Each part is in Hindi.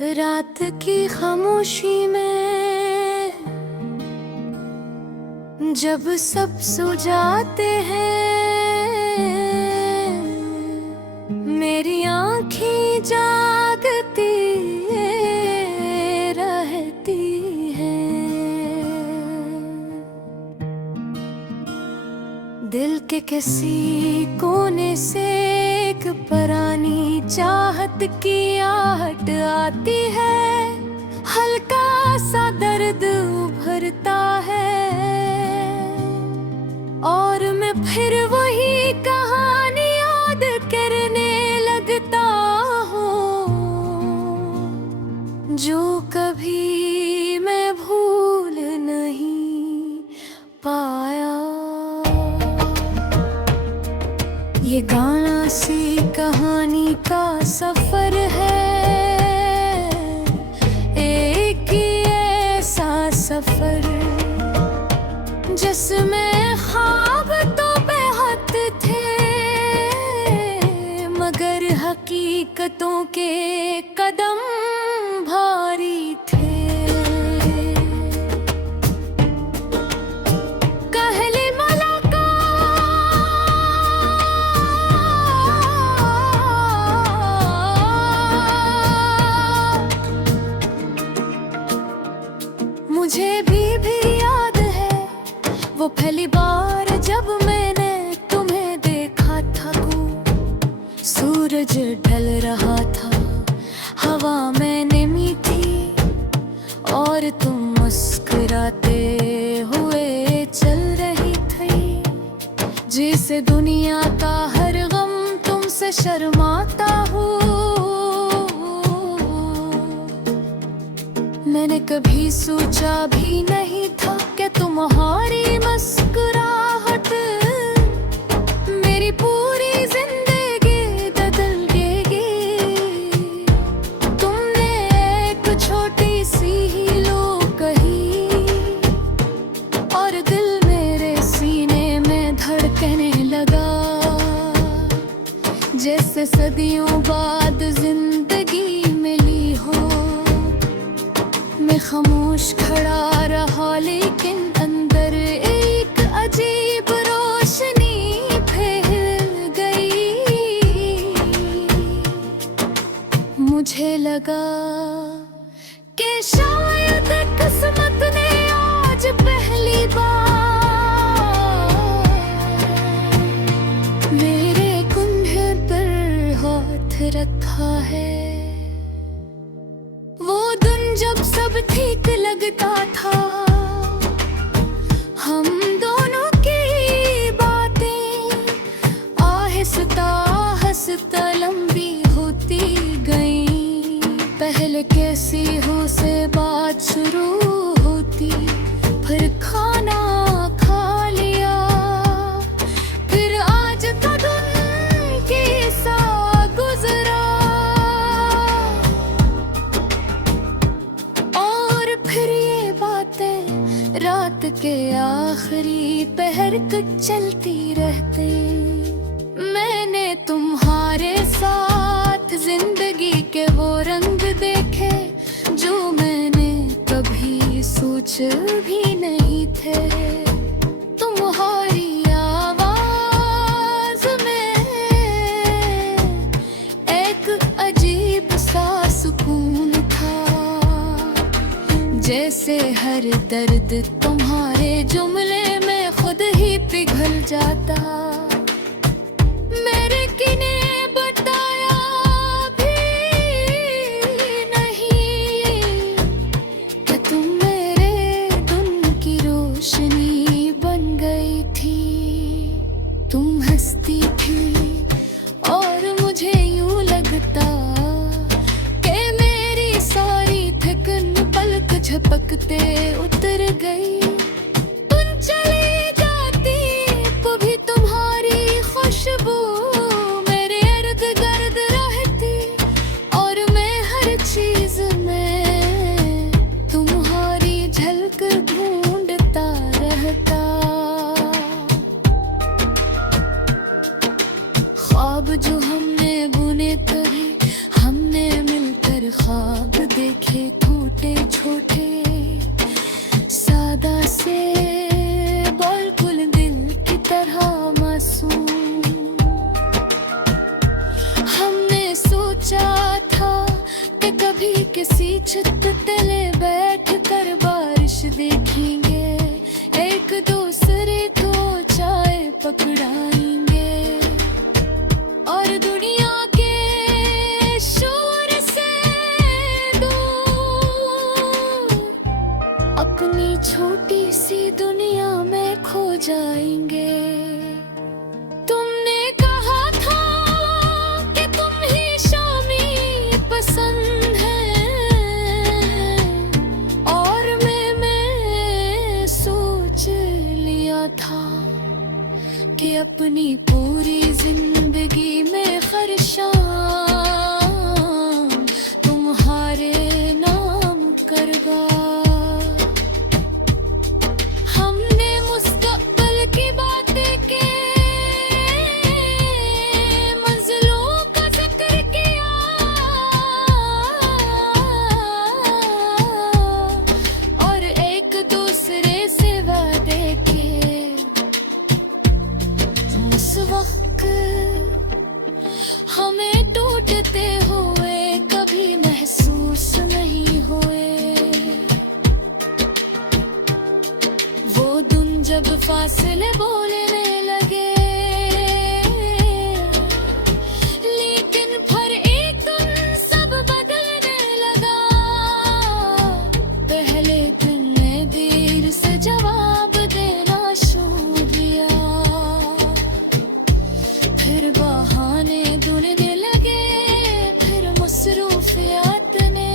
रात की खामोशी में जब सब सो जाते हैं, मेरी आँखें जागती रहती हैं। दिल के किसी कोने से एक पुरानी चाहत की आहट आती है, हल्का सा दर्द उभरता है और मैं फिर वही कहानी याद करने लगता हूँ जो कभी मैं भूल नहीं पाया। ये गाना सी कहानी का सफर है, एक ही ऐसा सफर जिसमें ख्वाब तो बेहद थे, मगर हकीकतों के कदम भारी थे। मुझे भी याद है वो पहली बार जब मैंने तुम्हें देखा था। सूरज ढल रहा था, हवा में नमी थी और तुम मुस्कुराते हुए चल रही थी। जैसे दुनिया का हर गम तुमसे शर्माता हूँ। मैंने कभी सोचा भी नहीं था कि तुम्हारी मुस्कुराहट मेरी पूरी जिंदगी बदल देगी। तुमने एक छोटी सी ही लो कही और दिल मेरे सीने में धड़कने लगा, जैसे सदियों बाद जिंदगी मिली हो। मैं खामोश खड़ा रहा लेकिन अंदर एक अजीब रोशनी फैल गई। मुझे लगा कि शायद किस्मत ने आज पहली बार मेरे कुंधे पर हाथ रखा है। जब सब ठीक लगता था, हम दोनों की बातें आहिस्ता आहिस्ता लंबी होती गई। पहले कैसी हो से बात शुरू होती, फिर खाना खा लिया, फिर आज का दिन कैसा गुजरा। रात के आखिरी पहर तक चलती रहते, मैंने तुम्हारे साथ जिंदगी के वो रंग देखे जो मैंने कभी सोच भी नहीं थे। तुम्हारी आवाज में एक अजीब सा सुकून था, जैसे हर दर्द तुम्हारे जुमले में खुद ही पिघल जाता। मेरे किने बताया भी नहीं कि तुम मेरे दिन की रोशनी बन गई थी। तुम हंसती थी और मुझे यूं लगता कि मेरी सारी थकन पलक झपकते उतर गई। तुम चली जाती तो भी तुम्हारी खुशबू मेरे इर्द गिर्द रहती और मैं हर चीज में तुम्हारी झलक ढूंढता रहता। ख्वाब जो हमने बुने कभी हमने मिलकर ख्वाब देखे छोटे छोटे सादा से बिल्कुल दिल की तरह मासूम। हमने सोचा था कि कभी किसी छत तले बैठ कर बारिश देखेंगे, एक दूसरे को चाय पकड़ाएंगे और दुनिया के शोर से दूर अपनी छोटी सी दुनिया में खो जाएंगे। तुमने कहा था कि तुम ही शामी पसंद है, और मैं सोच लिया था कि अपनी पूरी जिंदगी में हर शाम तुम्हारे नाम करगा। हमने मुस्तकबिल की बातें की, मंजिलों का जिक्र किया और एक दूसरे से वादे किए। उस वक्त हमें टूटते हुए कभी महसूस नहीं हुए। वो दिन जब फासले बोलने लगे, लेकिन फिर एक दिन सब बदलने लगा। पहले दिन ने देर से जवाब देना शुरू किया, फिर बहाने ढूंढने लगे, फिर मसरूफियात ने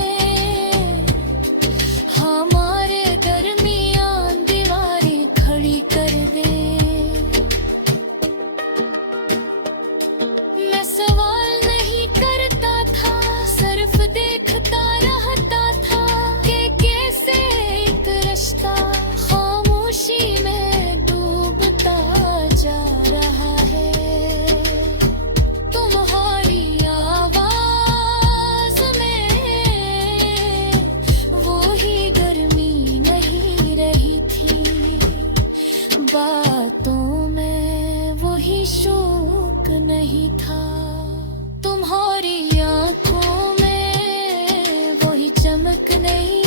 हमारे दरमियान दीवारें खड़ी कर दे। मैं सवाल नहीं करता था, सिर्फ देखता रहता था कि कैसे एक रिश्ता खामोशी में डूबता जा रहा है। तुम्हारी आवाज में वो ही गर्मी नहीं रही थी, बातों में वही शौक नहीं था। तुम्हारी आंखों में वही चमक नहीं